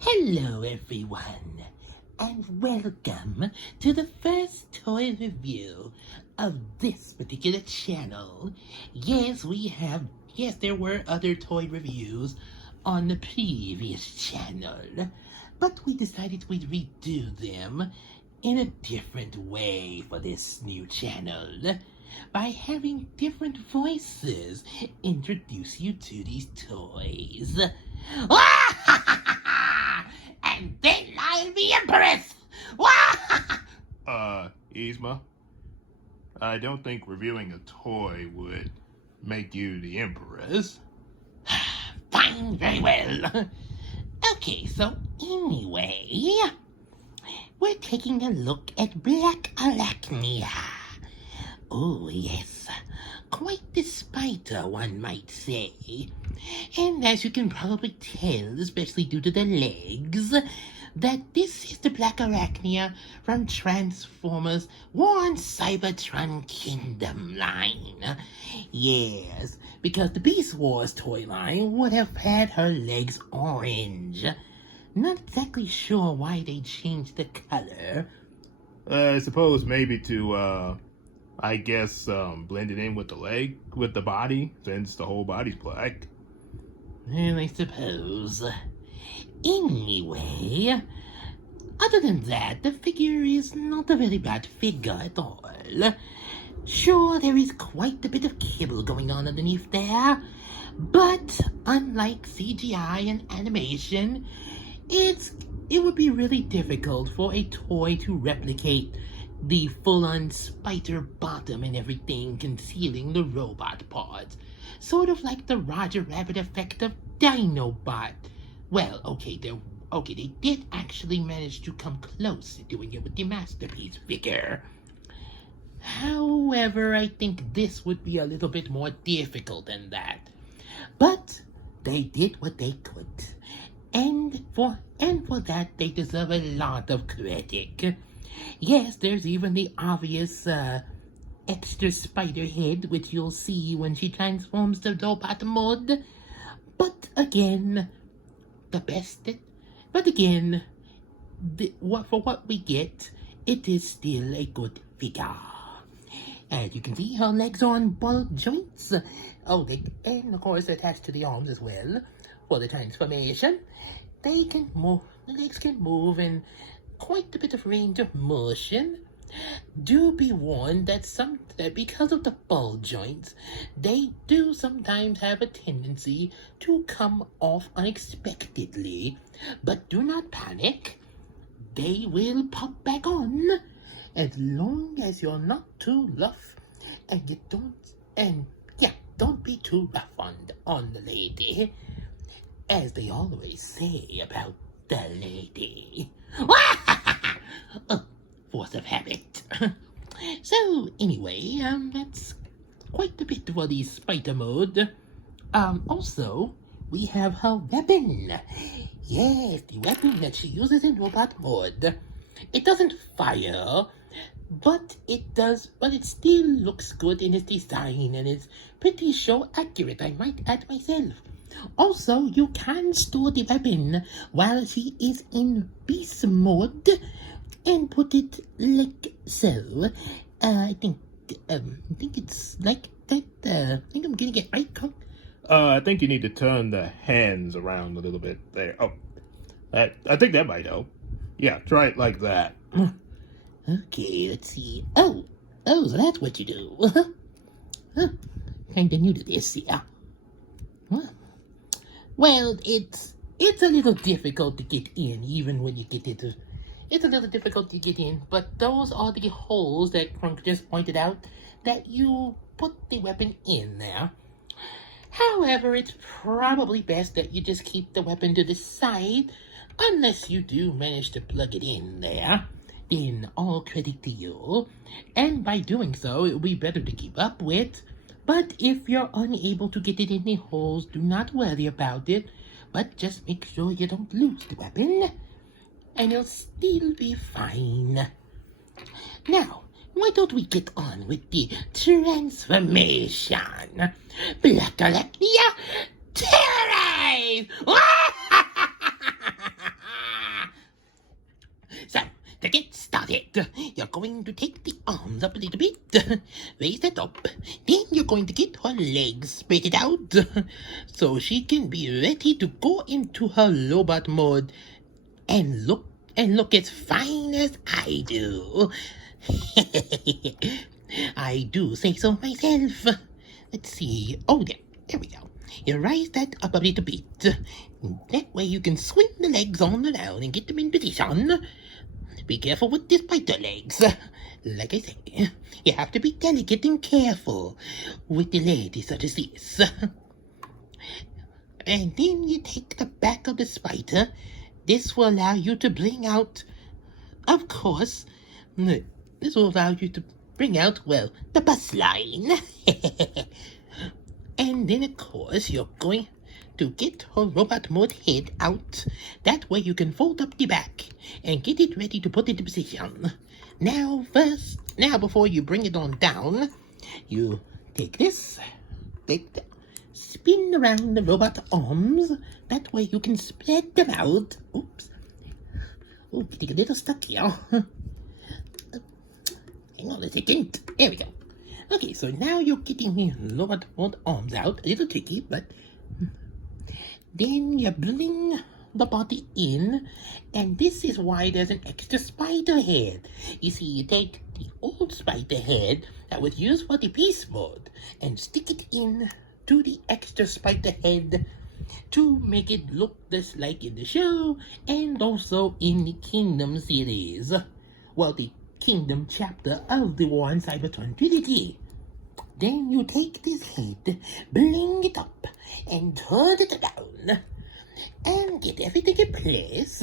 Hello everyone, and welcome to the first toy review of this particular channel. Yes, there were other toy reviews on the previous channel, but we decided we'd redo them in a different way for this new channel by having different voices introduce you to these toys. And then I'll be Empress! Yzma, I don't think reviewing a toy would make you the Empress. Fine, very well. Okay, so anyway, we're taking a look at Blackarachnia. Oh, yes, quite the spider, one might say. And as you can probably tell, especially due to the legs, that this is the Blackarachnia from Transformers War on Cybertron Kingdom line. Yes, because the Beast Wars toy line would have had her legs orange. Not exactly sure why they changed the color. I suppose maybe to, blend it in with the body, since the whole body's black. Well, I suppose. Anyway, other than that, the figure is not a very bad figure at all. Sure, there is quite a bit of kibble going on underneath there, but unlike CGI and animation, it would be really difficult for a toy to replicate the full-on spider bottom and everything concealing the robot parts. Sort of like the Roger Rabbit effect of Dinobot. Well, they did actually manage to come close to doing it with the Masterpiece figure. However, I think this would be a little bit more difficult than that. But they did what they could. And for that, they deserve a lot of credit. Yes, there's even the obvious, extra spider head, which you'll see when she transforms the robot mode. But again, for what we get, it is still a good figure. As you can see, her legs are on ball joints. And of course attached to the arms as well. For the transformation, the legs can move in quite a bit of range of motion. Do be warned that because of the ball joints, they do sometimes have a tendency to come off unexpectedly. But do not panic. They will pop back on, as long as you're not too rough and don't be too rough on the lady, as they always say about the lady. Force of habit. So anyway, that's quite a bit for the spider mode. Also, we have her weapon. Yes, the weapon that she uses in robot mode. It doesn't fire, but it still looks good in its design, and it's pretty show accurate, I might add myself. Also, you can store the weapon while she is in beast mode and put it like so. I think it's like that. I think I'm getting it right. I think you need to turn the hands around a little bit there. Oh, I think that might help. Yeah, try it like that. Okay, let's see. Oh, so that's what you do. Kinda new to this, yeah. Well, it's a little difficult to get in, even when you get into. It's a little difficult to get in, but those are the holes that Crunk just pointed out that you put the weapon in there. However, it's probably best that you just keep the weapon to the side, unless you do manage to plug it in there. Then all credit to you. And by doing so, it will be better to keep up with. But if you're unable to get it in the holes, do not worry about it. But just make sure you don't lose the weapon, and you'll still be fine. Now, why don't we get on with the transformation? Blackarachnia, terrorize! got it. You're going to take the arms up a little bit, raise that up. Then you're going to get her legs spread out so she can be ready to go into her robot mode and look as fine as I do. I do say so myself. Let's see. Oh, there we go. You raise that up a little bit. That way you can swing the legs on around and get them in position. Be careful with the spider legs. Like I say, you have to be delicate and careful with the lady such as this. And then you take the back of the spider. This will allow you to bring out, of course, this will allow you to bring out, well, the bus line. And then, of course, you're going to get her robot mode head out. That way you can fold up the back and get it ready to put into position. Now, before you bring it on down, you take this, spin around the robot arms. That way you can spread them out. Oops. Oh, getting a little stuck here. Hang on a second. There we go. Okay, so now you're getting the robot mode arms out. A little tricky, but then you bring the body in, and this is why there's an extra spider head. You see, you take the old spider head that was used for the beast mode and stick it in to the extra spider head to make it look just like in the show and also in the Kingdom series. Well, the Kingdom chapter of the War on Cybertron trilogy. Then you take this head, bring it up, and turn it down, and get everything in place,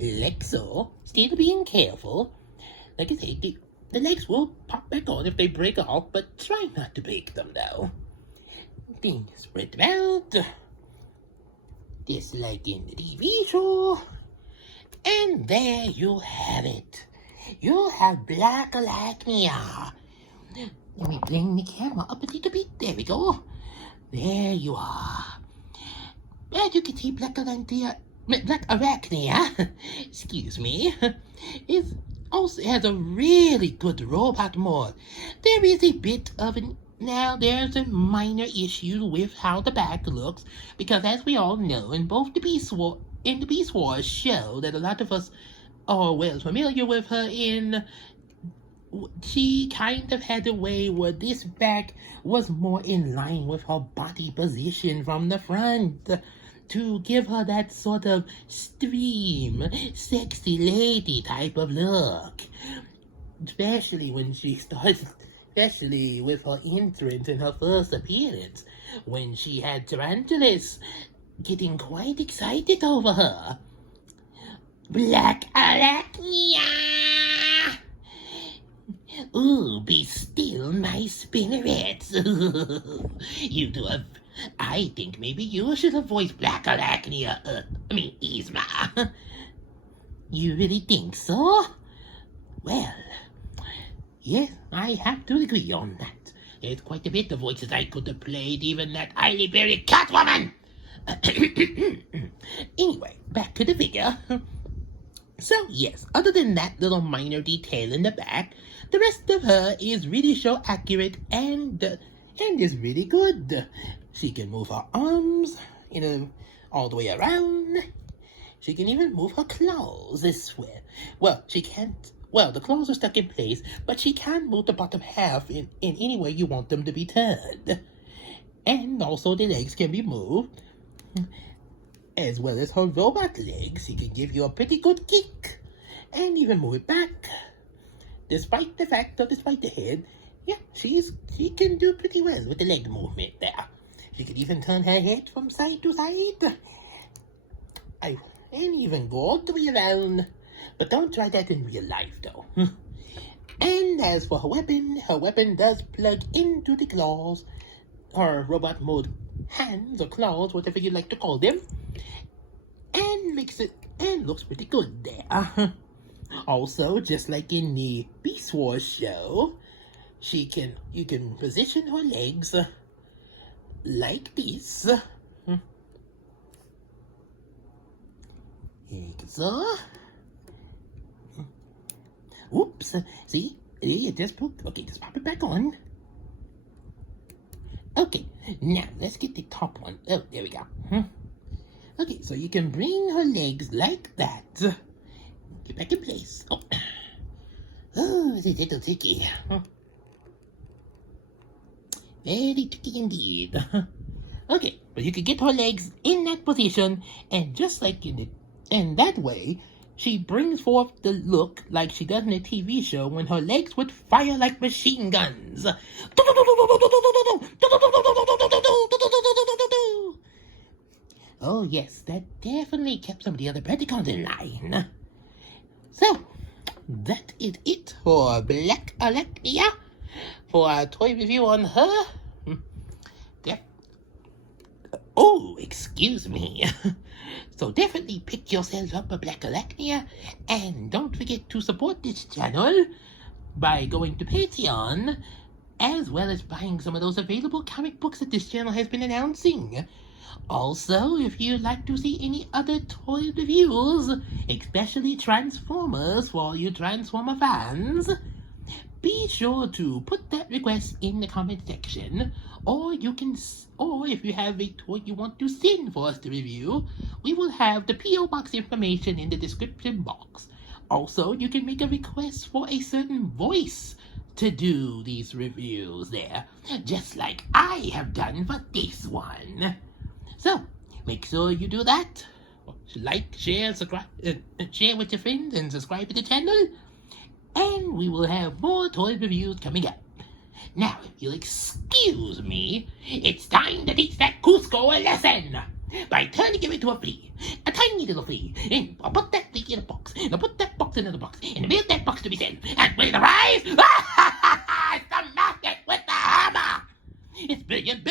like so, still being careful. Like I say, the legs will pop back on if they break off, but try not to break them though. Then you spread them out, just like in the TV show, and there you have it. You have Blackarachnia. Let me bring the camera up a little bit. There we go. There you are. As you can see, Blackarachnia, excuse me, is also has a really good robot mode. There is a bit of there's a minor issue with how the back looks, because as we all know, in both the Beast Wars show that a lot of us are well familiar with her in, she kind of had a way where this back was more in line with her body position from the front to give her that sort of stream, sexy lady type of look. Especially with her entrance in her first appearance, when she had Tarantulas getting quite excited over her. Blackarachnia! Ooh, be still, my spinnerets. I think maybe you should have voiced Blackarachnia, Yzma. You really think so? Well, yes, I have to agree on that. There's quite a bit of voices I could have played, even that highly buried Catwoman. Anyway, back to the figure. So yes, other than that little minor detail in the back, the rest of her is really show accurate and is really good. She can move her arms, all the way around. She can even move her claws this way. Well, she can't. Well, the claws are stuck in place, but she can move the bottom half in any way you want them to be turned. And also the legs can be moved. As well as her robot legs, she can give you a pretty good kick. And even move it back. Despite the head, yeah, she can do pretty well with the leg movement there. She can even turn her head from side to side. And even go all the way around. But don't try that in real life, though. And as for her weapon does plug into the claws. Her robot mode hands or claws, whatever you like to call them. And looks pretty good there. Also, just like in the Beast Wars show, you can position her legs like this. Like so. Oop. Oops. See? It just poked. Okay, just pop it back on. Okay, now let's get the top one. Oh, there we go. Okay, so you can bring her legs like that. Get back in place. Oh, it's a little tricky. Very tricky indeed. Okay, but you can get her legs in that position, and just like in it, and that way, she brings forth the look like she does in a TV show when her legs would fire like machine guns. Oh yes, that definitely kept some of the other Predacons in line. So, that is it for Blackarachnia. For our toy review on her. Oh, excuse me. So definitely pick yourself up a Blackarachnia, and don't forget to support this channel by going to Patreon, as well as buying some of those available comic books that this channel has been announcing. Also, if you'd like to see any other toy reviews, especially Transformers for all you Transformer fans, be sure to put that request in the comment section, or if you have a toy you want to send for us to review, we will have the P.O. Box information in the description box. Also, you can make a request for a certain voice to do these reviews there, just like I have done for this one. So, make sure you do that. Like, share, subscribe, share with your friends, and subscribe to the channel. And we will have more toy reviews coming up. Now, if you'll excuse me, it's time to teach that Cusco a lesson by turning him into a flea, a tiny little flea, and I'll put that flea in a box, and I'll put that box in another box, and build that box to be sent, and when it arrives, it's the magnet with the hammer! It's brilliant,